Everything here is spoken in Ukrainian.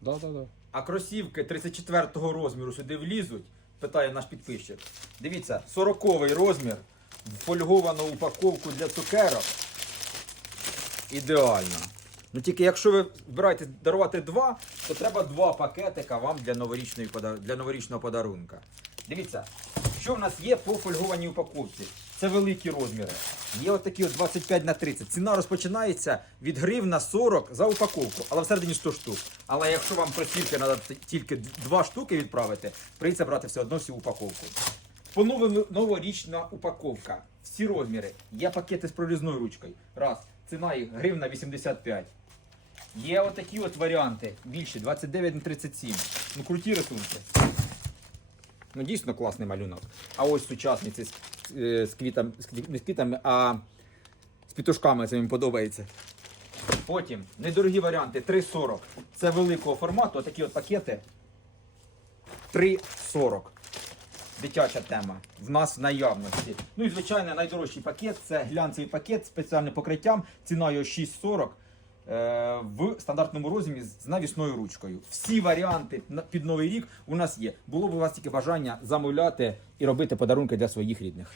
Да, да, да. А кросівки 34-го розміру сюди влізуть? Питає наш підписчик. Дивіться, 40-й розмір, фольговану упаковку для цукерок. Ідеально. Ну тільки якщо ви збираєтесь дарувати два, то треба два пакетика вам для, новорічної, для новорічного подарунка. Дивіться, що в нас є по фольгованій упаковці. Це великі розміри. Є отакі от 25 на 30. Ціна розпочинається від гривна 40 за упаковку, але всередині 100 штук. Але якщо вам кросівки треба тільки два штуки відправити, прийдеться брати все одно всю упаковку. По новорічна упаковка. Всі розміри. Є пакети з прорізною ручкою. Раз. Ціна їх гривна 85. Є отакі от варіанти. Більші 29 на 37. Ну круті рисунки. Ну дійсно класний малюнок. А ось сучасні ці з, е, з квітами, не з квітами, а з пітушками це мені подобається. Потім недорогі варіанти 3,40. Це великого формату, такі от пакети. 3,40. Дитяча тема. В нас в наявності. Ну і звичайно, найдорожчий пакет це глянцевий пакет з спеціальним покриттям. Ціна його 6,40 е, в стандартному розумі з навісною ручкою. Всі варіанти під новий рік у нас є. Було б у вас тільки бажання замовляти і робити подарунки для своїх рідних.